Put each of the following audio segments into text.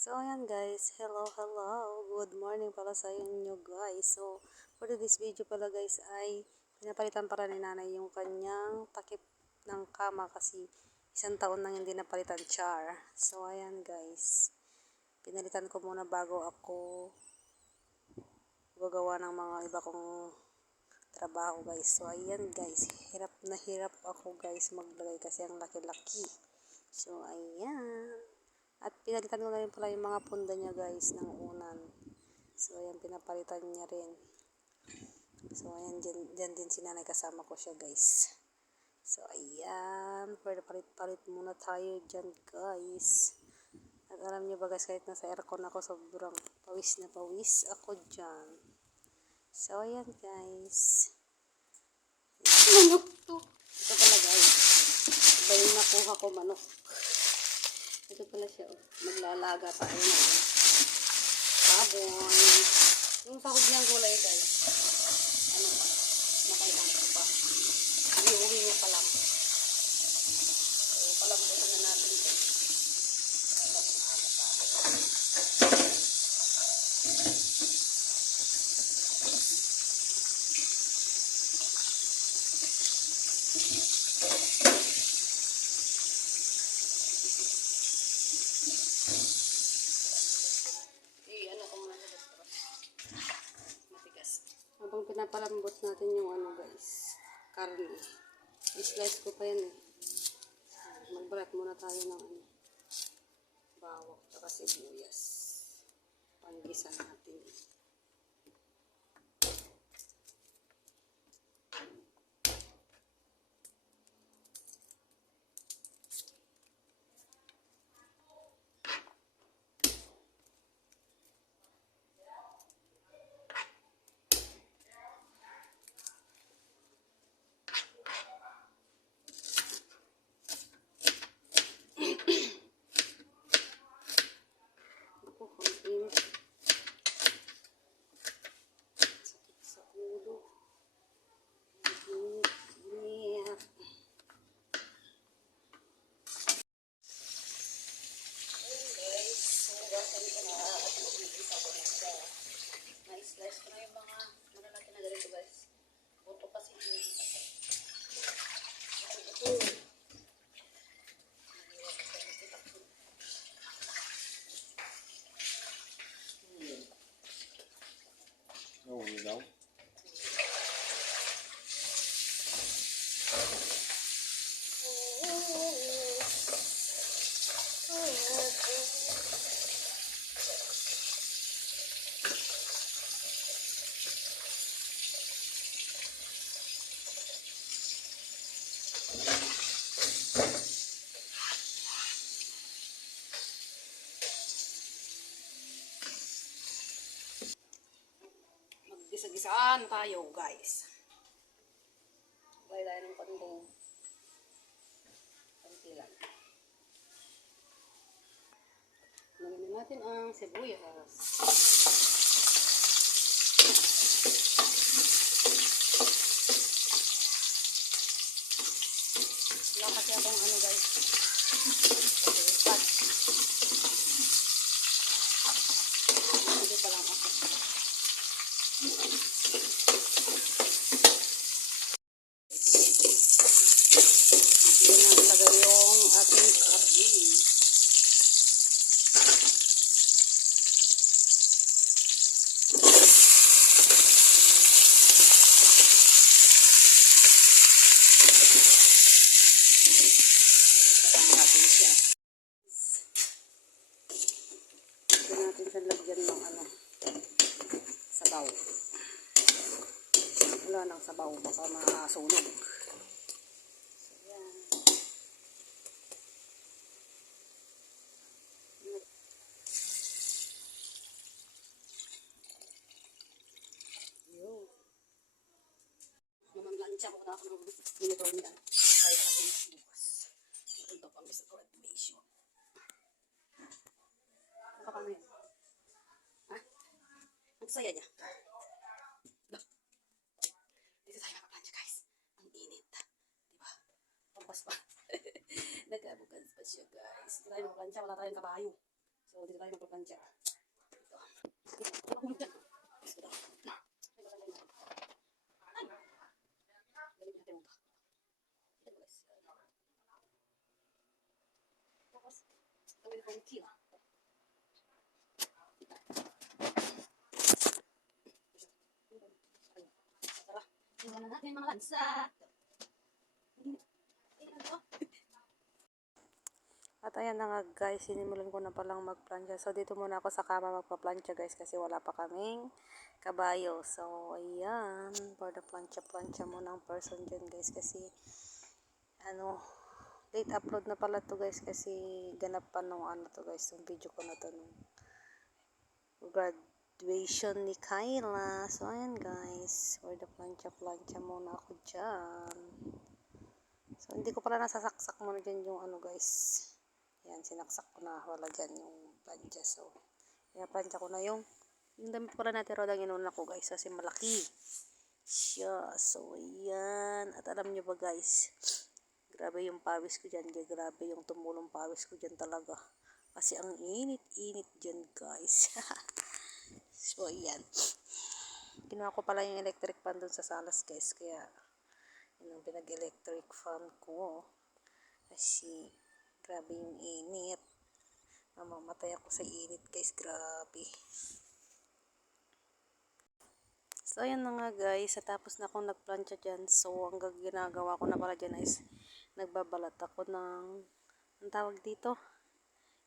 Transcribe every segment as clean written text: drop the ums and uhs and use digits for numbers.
So, ayan guys. Hello, hello. Good morning pala sa inyo guys. So, for this video pala guys ay pinapalitan para ni nanay yung kanyang takip ng kama kasi isang taon nang hindi napalitan, char. So, ayan guys. Pinalitan ko muna bago ako gagawa ng mga iba kong trabaho guys. So, ayan guys. Hirap na hirap ako guys maglagay kasi ang laki-laki. So, ayan. At pinalitan ko na rin pala yung mga punda niya guys ng unan. So ayan, pinapalitan niya rin. So ayan, dyan din si nanay, kasama ko siya guys. So ayan, pwede palit-palit muna tayo dyan guys. At alam niyo ba guys, kahit nasa aircon ako, sobrang pawis na pawis ako dyan. So ayan guys. Manok to. Ito pala guys. Iba yung nakuha ko manok. Ito pala siya, oh. Maglalaga tayo ng sabon. Yung sahod niyang gulay guys, ano pa, makailangan pa. Iuwi niya pa lang. So, palambutan na natin ito. Habang pinapalambot natin yung ano guys, karne. I-slice ko pa yan eh. Magbalat muna tayo ng ano, bawang at sibuyas. Panggisa natin. Na-slice ko na yung mga malalaki na ganito guys. Buto kasi yung Oh, you know. Gisa-gisaan tayo guys. Lagay tayo ng pandong. Kunti lang. Lagyan natin ang sibuyas. Wala kasi akong ano guys. Pag hindi pa lang ako. Natin lagyan ng ano, sabaw. Wala nang sabaw, baka masunog. So, yan. Yun. Naman lansya ko na ako ng minuto niya. Kaya kasi bukas. Ito kami sa graduation. Ano ka kami? Ha? Ang saya niya. Dito tayo makaplansya guys. Ang init. Diba? Pampas pa. Nagkabukas pa siya guys. Dito tayo makaplansya. Wala tayong kabayo. So, dito tayo magpaplantya. Tingnan na natin mga lansa. At ayan na nga guys, sinimulan ko na palang magplantya. So dito muna ako sa kama magpaplantya guys kasi wala pa kaming kabayo. So ayan, for the plantya muna ang person dyan guys kasi late upload na pala to guys kasi ganap pa nung to guys, yung video ko na to nung graduation ni Kyla. So ayan guys, for the plantya muna ako dyan. So hindi ko pala nasasaksak muna dyan yung guys. Yan, sinaksak ko na wala dyan yung plantya. So, pinaplantya ko na yung damit pala natin rodang inuna ko guys kasi malaki siya. So, ayan. At alam nyo ba guys, grabe yung pawis ko dyan. Grabe yung tumulong pawis ko dyan talaga. Kasi ang init dyan guys. So, ayan. Kinuha ko pala yung electric fan dun sa salas guys. Kaya, yun ang pinag-electric fan ko. Kasi, grabe yung init. Mamamatay ako sa init guys. Grabe. So ayan na nga guys. Tapos na akong nagplantya dyan. So ang ginagawa ko na pala dyan is nagbabalat ako ng ang tawag dito.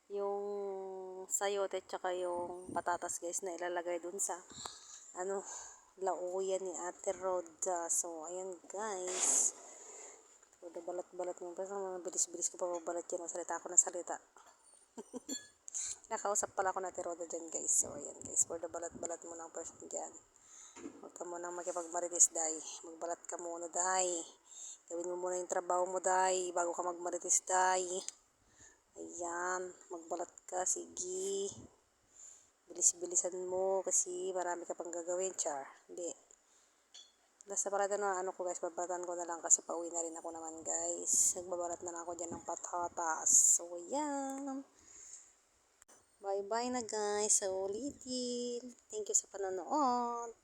Yung sayote tsaka yung patatas guys na ilalagay dun sa lauyan ni Ate Roda. So ayan guys. So balat-balat mo. Basta bilis-bilis ko pa mabalat yan. Salita ako ng salita. Nakausap pala ako na Roda dyan guys. So ayan guys, for the balat-balat mo ng person dyan. Huwag ka muna makipagmarites day. Magbalat ka muna day. Gawin mo muna yung trabaho mo day bago ka magmarites day. Ayan, magbalat ka, sige. Bilis-bilisan mo kasi marami ka pang gagawin, char. Hindi. Basta para na ko guys, babalatan ko na lang kasi pauwi na rin ako naman guys. Nagbabalat na lang ako dyan ng patatas. So ayan. Bye-bye na guys. Sa ulitin. Thank you sa panonood.